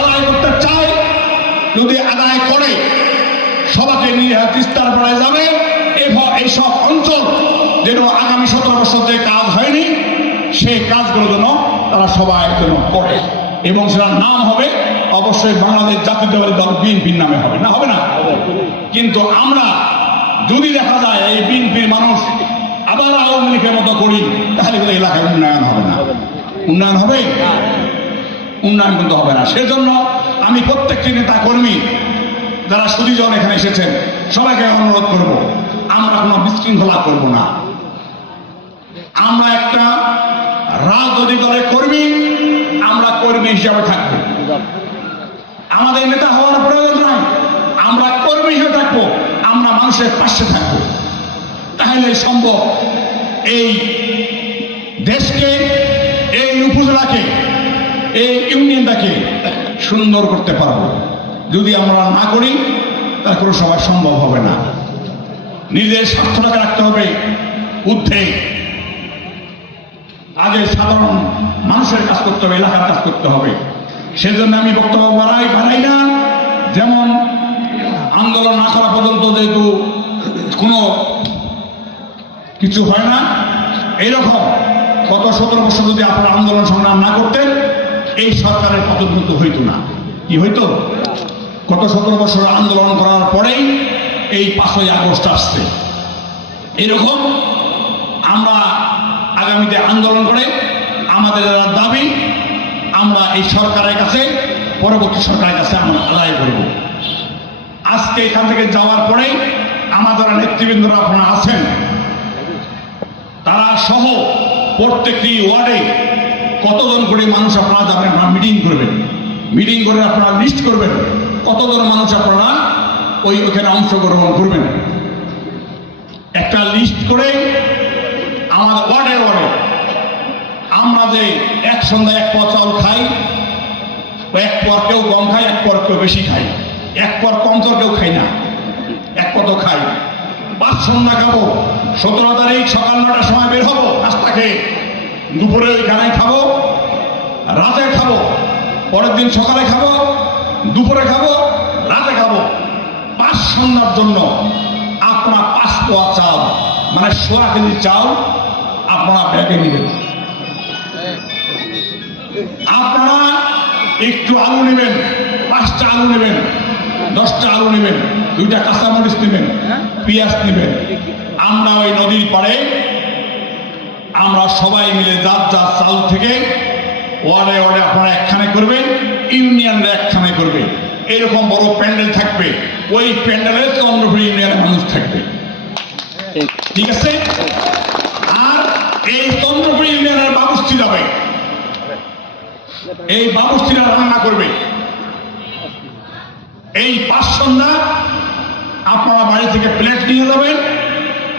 আদায় করতে চায়, যদি আদায় করে, সবাকে নিয়ে তিস্তার পাড়ায় যাবে। এইসব অঞ্চল যেন আগামী সতেরো বছর যে কাজ হয়নি, সেই কাজগুলো যেন তারা সবাই যেন করে। এবং সেটার নাম হবে, অবশ্যই বাংলাদেশ জাতীয়তাবাদী দল বিএনপির নামে হবে। না হবে না। কিন্তু আমরা যদি দেখা যায় এই বিএনপির মানুষ আবার আওয়ামী লীগের মতো করি, তাহলে এলাকায় উন্নয়ন হবে না। উন্নয়ন হবে? উন্নয়ন কিন্তু হবে না। সেজন্য আমি প্রত্যেকটি নেতা কর্মী যারা সুদীজন এখানে এসেছেন, সবাইকে অনুরোধ করব, আমরা কোনো বিশৃঙ্খলা করব না। আমরা একটা রাজনৈতিক দলের কর্মী, আমরা কর্মী হিসাবে থাকব। আমাদের নেতা হওয়ার প্রয়োজন নাই। আমরা কর্মী হিসেবে থাকব, আমরা মানুষের পাশে থাকব। তাহলে সম্ভব এই দেশকে, এই উপজেলাকে এই ইউনিয়নটাকে সুন্দর করতে পারব। যদি আমরা না করি তার কোনো সময় সম্ভব হবে না। নিজের স্বার্থটাকে রাখতে হবে ঊর্ধ্বে। আগে সাধারণ মানুষের কাজ করতে হবে, এলাকার কাজ করতে হবে। সেজন্য আমি বক্তব্য বাড়াই বাড়াই না। যেমন আন্দোলন না করা পর্যন্ত যেহেতু কোনো কিছু হয় না, এইরকম গত সতেরো বছর যদি আপনারা আন্দোলন সংগ্রাম না করতেন এই সরকারের পতন কিন্তু হইতো না। কি হইতো? গত সতেরো বছর আন্দোলন করার পরেই এই পাঁচই আগস্ট আসছে। এরকম আমরা আগামীতে আন্দোলন করে আমাদের দাবি, আমরা এই সরকারের কাছে, পরবর্তী সরকারের কাছে আমরা আদায় করব। আজকে এখান থেকে যাওয়ার পরেই আমাদের নেতৃবৃন্দরা আপনারা আছেন। তারা সহ প্রত্যেকটি ওয়ার্ডে কতজন করে মানুষ আপনারা যাবেন আপনারা মিটিং করবেন। মিটিং করে আপনারা লিস্ট করবেন। কতজন মানুষ আপনারা ওই ওখানে অংশগ্রহণ করবেন? একটা লিস্ট করে আমার ওয়ার্ডে ওয়ার্ডে আমরা যে এক সন্ধ্যায় এক পর খাই, এক পর কেউ কম খায়, এক পর কেউ বেশি খাই এক পর কম তো কেউ খাই না। এক পর তো খাই পাঁচ সন্ধ্যা খাব, সতেরো তারিখ সকাল নটার সময় বের হব নাস্তা খেয়ে। দুপুরে ওইখানে খাব রাতে খাব পরের দিন সকালে খাব দুপুরে খাব রাতে খাব। পাঁচ সন্ধ্যার জন্য আপনার পাঁচ পোয়া চাল মানে সোয়া কেজি চাল আপনারা ব্যাগে নেবেন। আপনারা একটু আলু নেবেন পাঁচটা আলু নেবেন দশটা আলু নেবেন দুইটা কাঁচামরিচ নেবেন পেঁয়াজ নেবেন। আমরা ওই নদীর পাড়ে আমরা সবাই মিলে যার যার চাল থেকে ওয়ার্ডে ওয়ার্ডে আপনারা একখানে করবেন, ইউনিয়নরা একখানে করবে। এরকম বড় প্যান্ডেল থাকবে। ওই প্যান্ডেলে চন্দ্রপুর ইউনিয়নের মানুষ থাকবে। ঠিক আছে? আর এই চন্দ্রপুর ইউনিয়নের বাবুস্তি যাবে। এই বাবুস্তিরা রান্না করবে। এই পাঁচ সন্ধ্যা আপনারা বাড়ি থেকে প্লেট নিয়ে যাবেন,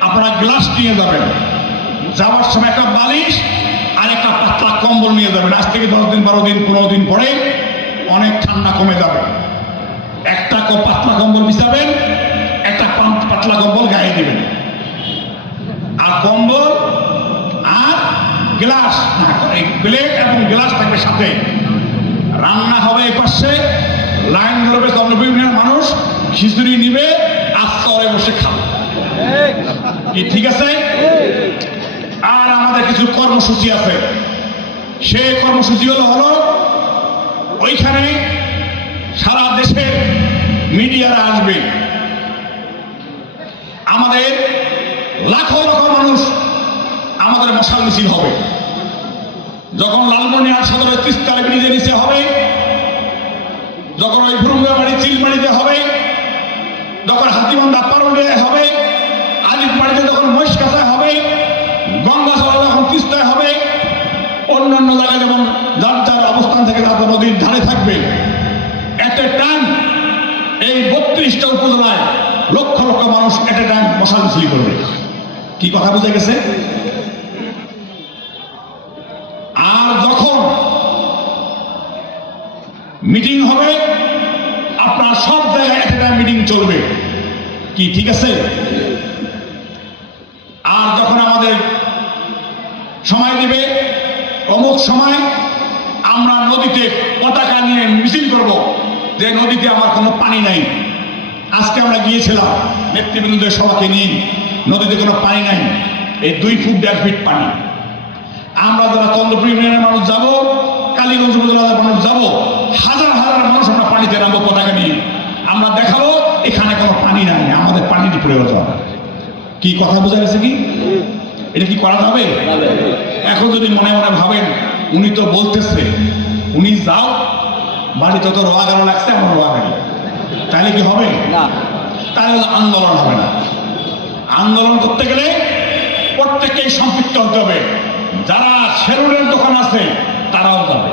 আপনারা গ্লাস নিয়ে যাবেন। যাওয়ার সময় একটা বালিশ আর একটা পাতলা কম্বল নিয়ে যাবেন। আজ থেকে দশ দিন বারো দিন পনেরো দিন পরে অনেক ঠান্ডা কমে যাবে। একটা পাতলা কম্বল বিছাবেন একটা পাতলা কম্বল গায়ে দিবেন। আর কম্বল আর গ্লাস প্লেট এবং গ্লাস থাকবে সাথে। রান্না হবে এই পাশে লাইন ধরবে বিভিন্ন মানুষ খিচুড়ি নিবে আস্তরে বসে খাবে। ঠিক আছে? কিছু কর্মসূচি আছে। সেই কর্মসূচি হলো হলো ওইখানে সারা দেশের মিডিয়ারা আসবে। আমাদের লাখো লাখো মানুষ আমাদের মশাল মিছিল হবে। যখন লালমনিহাট সদরের তিস্তার ব্রিজে নিচে হবে, যখন ওই ভুরুঙ্গাবাড়ি চিলমারিতে হবে, যখন হাতিবান্ধা পারুলে হবে আলিফবাড়িতে যখন মহিষ মহিষকাছায় হবে তিস্তায় হবে। অন্যান্য জায়গায় যেমন যার যার অবস্থান থেকে তাদের নদীর ধারে থাকবে। একটা টাইম এই বত্রিশটা উপজেলায় লক্ষ লক্ষ মানুষ একটা টাইম মশাল মিছিল করবে। কি কথা বুঝে গেছে? আর যখন মিটিং হবে, আপনার সব জায়গায় একটা মিটিং চলবে। কি, ঠিক আছে আর যখন আমাদের সময় দিবে অমুক সময় আমরা নদীতে পতাকা নিয়ে মিছিল করব। যে নদীতে আমার কোনো পানি নাই। আজকে আমরা গিয়েছিলাম নেতৃবৃন্দের সবাকে নিয়ে। নদীতে কোনো পানি নাই। এই দুই ফুট দেড় ফিট পানি। আমরা যারা চন্দ্রপুর ইউনিয়নের মানুষ যাব, কালীগঞ্জ উপজেলার মানুষ যাব, হাজার হাজার মানুষ আমরা পানিতে নামবো পতাকা নিয়ে। আমরা দেখাবো, এখানে কোনো পানি নাই। আমাদের পানির প্রয়োজন। কি কথা বোঝা গেছে কি? এটা কি করা যাবে? এখন যদি মনে মনে ভাবেন উনি তো বলতেছে উনি যাও বাড়িতে তো রোয়া গানো লাগছে আমার রোয়া গাড়ি তাহলে কি হবে? না। তাহলে আন্দোলন হবে না। আন্দোলন করতে গেলে প্রত্যেককেই সম্পৃক্ত হতে হবে। যারা সেলুনের দোকান আছে তারাও যাবে।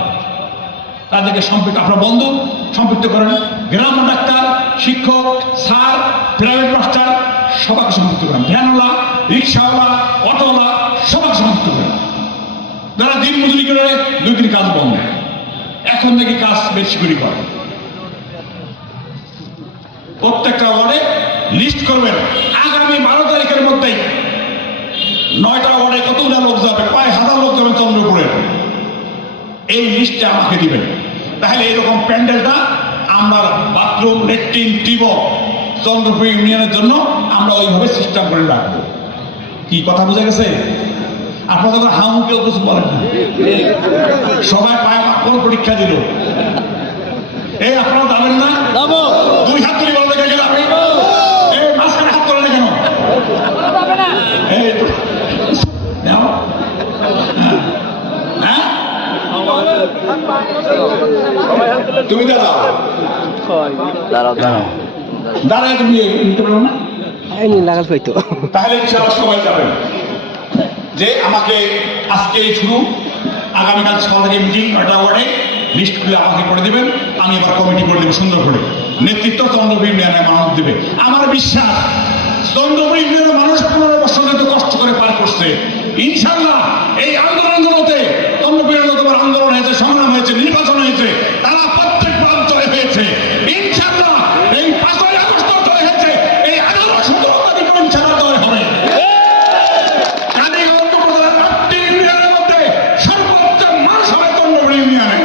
তাদেরকে সম্পৃক্ত আপনার বন্ধু সম্পৃক্ত করেন। গ্রাম ডাক্তার শিক্ষক স্যার প্রাইভেট মাস্টার সবাইকে সম্পৃক্ত করেন ভ্যানওয়ালা রিক্সাওয়ালা, অটোওয়ালা সবাইকে সম্পৃক্ত করেন যারা দিন মজুরি করে, দুই দিন কাজ বন্ধ। এখন থেকে কাজ বেশি করে করে। প্রত্যেকটা ওয়ার্ডে লিস্ট করবেন, আগামী বারো তারিখের মধ্যেই নয়টা ওয়ার্ডে কতগুলো লোক যাবে কয় হাজার লোক যাবে চন্দ্রপুরে। এই লিস্টে আমাকে দিবেন। তাহলে এরকম প্যান্ডেলটা আমরা বাথরুম, লেট্রিন টিব চন্দ্রপুর ইউনিয়নের জন্য আমরা ওইভাবে সিস্টেম করে রাখব। কি কথা বোঝা গেছে? আপনারা তো হাউ কেউ কিছু বলেন সবাই পায় কোন পরীক্ষা দিল। এই আপনারা যাবেন না? দুই হাত তুলে গেলে আপনি এই মাঝখানে হাত তোলেন কেন? নাও। হ্যাঁ? তুমি দাদা দাঁড়াও। দাঁড়াও। দাঁড়ায় তুমি নিতে পারো না এই নীল লাগাল পাইতো তাহলে ইনশাআল্লাহ সবাই যাবেন। যে আমাকে আজকে শুরু আগামীকাল সকাল থেকে মিটিং নয়টা ওয়ার্ডে লিস্ট করে আমাকে করে দেবেন, আমি এবার কমিটি করে দেবো সুন্দর করে নেতৃত্ব চন্দ্রপুর ইউনিয়নের মানুষ দেবে। আমার বিশ্বাস চন্দ্রপুর ইউনিয়নের মানুষ পনেরো বছর কষ্ট করে পার করছে। ইনশাল্লাহ এই আন্দোলনগুলোতে চন্দ্রপুর যতবার আন্দোলন হয়েছে সংগ্রাম হয়েছে নির্বাচন হয়েছে তারা প্রত্যেকবার জয় হয়েছে ইনশাল্লাহ এই পাঁচই আগস্ট জয় হয়েছে এই আগামী সতেরো তারিখ ইনশাল্লাহ জয় হবে কালীগঞ্জ উপজেলার আটটি ইউনিয়নের মধ্যে সর্বোচ্চ মানুষ হবে চন্দ্রপুর ইউনিয়নে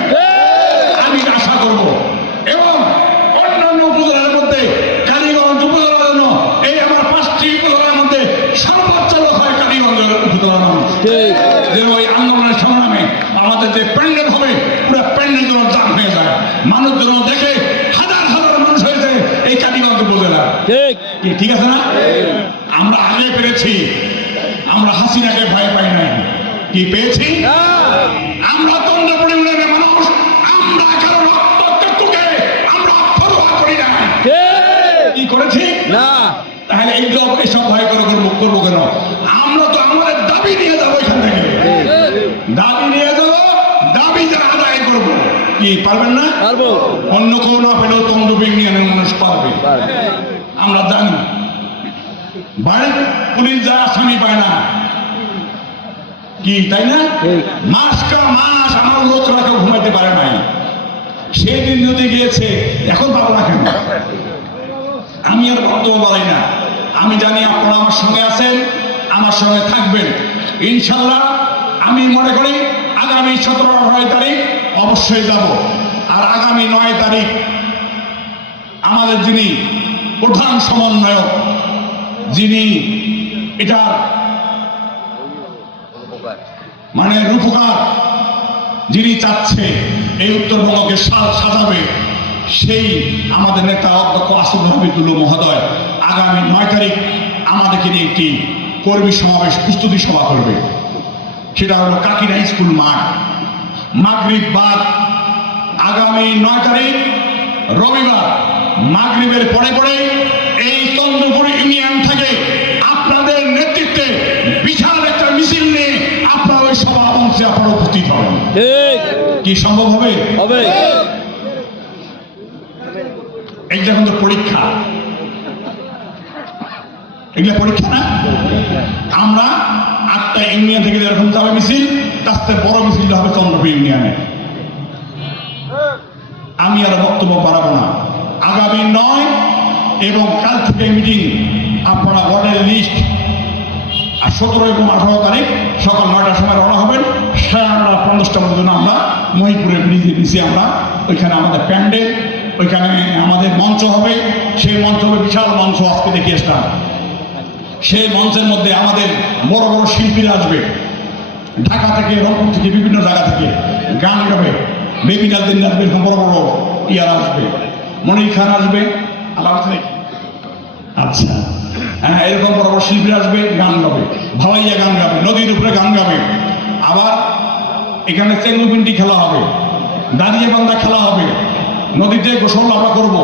আমি আশা করব এবং অন্যান্য উপজেলার মধ্যে কালীগঞ্জ উপজেলার জন্য এই আমার পাঁচটি উপজেলার মধ্যে সর্বোচ্চ লোক হয় কালীগঞ্জ উপজেলার মানুষ ঠিক যেন ওই আন্দোলনের সংগ্রামে আমাদের যে প্যান্ডেল হবে পুরো প্যান্ডেল যেন জাম হয়ে যায় মানুষ যেন দেখে হাজার হাজার মানুষ হয়েছে এই কালীগঞ্জ উপজেলা ঠিক। ঠিক আছে না? আমরা আগে পেরেছি। আমরা হাসিনাকে ভয় পাই নাই। কি পেয়েছি? আমরা চন্দ্রপুর ইউনিয়নের মানুষ আমরা কারও রক্তকে আমরা অপরোয়া করি না কি করেছি? না। তাহলে এই সব এসব ভয় করে করব করব কেন? আমরা তো আমাদের দাবি নিয়ে যাব এখান থেকে। দাবি নিয়ে যাব দাবি যা আদায় করব। কি পারবেন না? পারব। অন্য কেউ না পেলেও চন্দ্রপুর ইউনিয়নের মানুষ পারব। আমরা জানি। বাড়ির পুলিশ যা আসামি পায় না। কি তাই না? ঠিক। মাস আমার লোকরা কেউ ঘুমাইতে পারে নাই। সেই দিন যদি গিয়েছে এখন পাবো না কেন? আমি আর বক্তব্য বলাই না। আমি জানি আপনারা আমার সঙ্গে আছেন আমার সঙ্গে থাকবেন। ইনশাল্লাহ আমি মনে করি আগামী সতেরো নয় তারিখ অবশ্যই যাব। আর আগামী নয় তারিখ আমাদের যিনি প্রধান সমন্বয়ক যিনি এটার মানে রূপকার যিনি চাচ্ছে এই উত্তরবঙ্গকে সাজাবে, সেই আমাদের নেতা অধ্যক্ষ আসিফ হাবিবুল্লাহ মহোদয় আগামী নয় তারিখ আমাদেরকে নিয়ে একটি কর্মী সমাবেশ, প্রস্তুতি সভা করবে। সেটা হলো কাকিনা স্কুল মাঠ। মাগরিব বাদ আগামী নয় তারিখ রবিবার মাগরিবের পরে পরে এই চন্দ্রপুর ইউনিয়ন থেকে আপনাদের নেতৃত্বে বিশাল একটা মিছিল নিয়ে আপনারা ওই সভা মঞ্চে আপনারা উপস্থিত হবেন কি সম্ভব হবে? হবে। এইটা কিন্তু পরীক্ষা। এগুলা পরীক্ষা না? আমরা আটটা ইউনিয়ন থেকে যেরকম যাবে মিছিল তার থেকে বড় মিছিলটা হবে চন্দ্রপুর ইউনিয়নে। আমি আর বক্তব্য বাড়াবো না। আগামী নয় এবং কাল থেকে মিটিং আপনারা ওয়ার্ডের লিস্ট আর সতেরো এবং আঠারো তারিখ সকাল নয়টার সময় রওনা হবেন। সাড়ে পঞ্চাশটার জন্য আমরা, মহিপুরের ব্রিজে নিচে আমরা, ওইখানে আমাদের প্যান্ডেল ওইখানে আমাদের মঞ্চ হবে। সেই মঞ্চ হবে বিশাল মঞ্চ আজকে দেখে আসলাম। সেই মঞ্চের মধ্যে আমাদের বড় বড় শিল্পীরা আসবে। ঢাকা থেকে, রংপুর থেকে, বিভিন্ন জায়গা থেকে গান গাবে। বেবিনা দিন আসবে, বড় বড় ইয়ারা আসবে। মনির খান আসবে। আল্লাহ আছে নাকি? আচ্ছা। হ্যাঁ এরকম বড় বড় শিল্পীরা আসবে গান গাবে। ভাওয়াইয়া গান গাবে নদীর উপরে গান গাবে। আবার এখানে চেঙ্গুপিন্টি খেলা হবে দাঁড়িয়ে বান্দা খেলা হবে। নদীতে গোসল আমরা করব।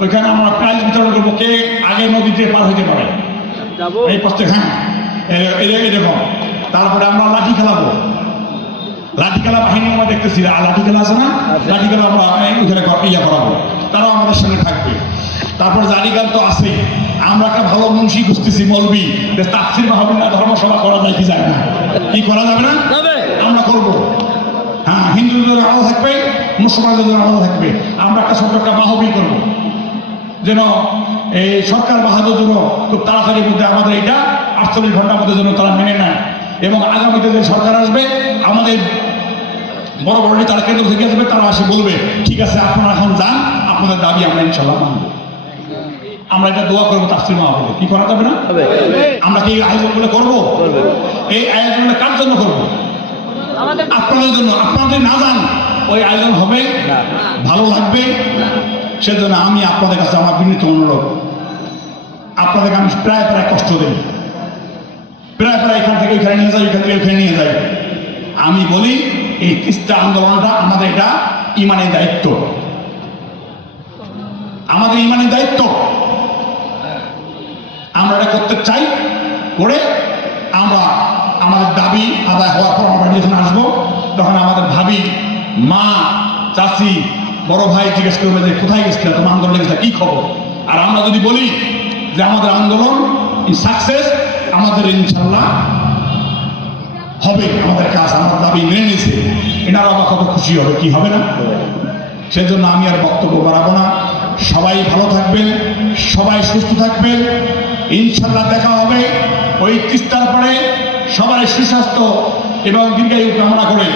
ওইখানে আমরা প্রাইজ বিতরণ করব কে আগে নদীতে পার হইতে পারে। এই পাশে হ্যাঁ। এরকম। তারপরে আমরা লাঠি খেলাবো। লাঠি খেলা বাহিনী আমরা দেখতেছি আর লাঠি খেলা আছে না। লাঠি খেলা আমরা ইয়া করাবো। তারাও আমাদের সঙ্গে থাকবে। তারপর জারি গান তো আছেই। আমরা একটা ভালো মুন্সি খুঁজতেছি মলবি। যে তাফসির মাহবিল না ধর্মসভা করা যায় কি যায় না? কি করা যাবে না। আমরা করব। হ্যাঁ হিন্দুদের আলাদা থাকবে মুসলমানদের আলাদা থাকবে। আমরা একটা ছোট্ট একটা মাহবিল করব। যেন এই সরকার বাহাদুর জন্য খুব তাড়াতাড়ির মধ্যে আমাদের এটা আটচল্লিশ ঘণ্টার মধ্যে যেন তারা মেনে নেয়। এবং আগামীতে যে সরকার আসবে আমাদের বড় বড় নেতারা কেন্দ্র থেকে আসবে তারা আসে বলবে ঠিক আছে আপনারা এখন যান। আপনাদের দাবি আমরা ইনশাল্লাহ মানবো। আমরা এটা দোয়া করব তাফসির মাহবুবে কি করা যাবে না? আমরা কি এই আয়োজনগুলো করব? করবে। এই আয়োজনগুলো কার জন্য করব? আপনাদের জন্য। আপনাদের না যান ওই আয়োজন হবে। ভালো লাগবে। সেজন্য আমি আপনাদের কাছে আমার বিনীত অনুরোধ। আপনাদেরকে আমি প্রায় প্রায় কষ্ট দিই। প্রায় প্রায় এখান থেকে এখানে নিয়ে যাই এখান থেকে এখানে নিয়ে যাই। আমি বলি এই তিস্তা আন্দোলনটা আমাদের এটা ইমানের দায়িত্ব। আমাদের ইমানের দায়িত্ব। আমরা এটা করতে চাই, করে আমরা আমাদের দাবি আদায় হওয়ার পর আমরা যখন আসব। তখন আমাদের ভাবি, মা চাষি বড় ভাই জিজ্ঞেস করবে যে, কোথায় গেছিল? তোমার আন্দোলনে গেছিল? কি খবর? আর আমরা যদি বলি যে, আমাদের আন্দোলন সাকসেস আমাদের ইনশাল্লাহ হবে, আমাদের কাজ, আমার দাবি মেনে নিছে এনারা আমার কত খুশি হবে, কি হবে না? সেজন্য আমি আর বক্তব্য বাড়াবো না। সবাই ভালো থাকবেন, সবাই সুস্থ থাকবেন। ইনশাল্লাহ দেখা হবে ওই তিস্তার পরে। সবাই সুস্বাস্থ্য এবং দীর্ঘায়ু কামনা করে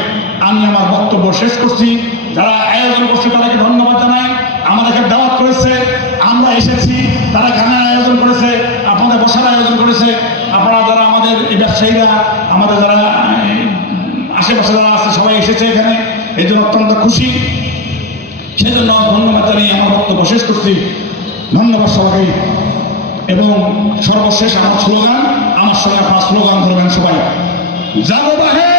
আমি আমার বক্তব্য শেষ করছি। যারা আয়োজন করছে, তাদেরকে ধন্যবাদ জানাই। আমাদেরকে দাওয়াত করেছে, আমরা এসেছি, তারা গানের আয়োজন করেছে, আপনাদের বসার আয়োজন করেছে। আপনারা যারা আমাদের এই ব্যবসায়ীরা, আমাদের যারা আশেপাশে যারা আছে, সবাই এসেছে এখানে। এই জন্য অত্যন্ত খুশি। সেজন্য ধন্যবাদ জানিয়ে আমার বক্তব্য শেষ করছি। ধন্যবাদ সবাই এবং সর্বশেষ আমার স্লোগান, আমার সঙ্গে আপনার স্লোগান ধরবেন সবাই। জানো বাহে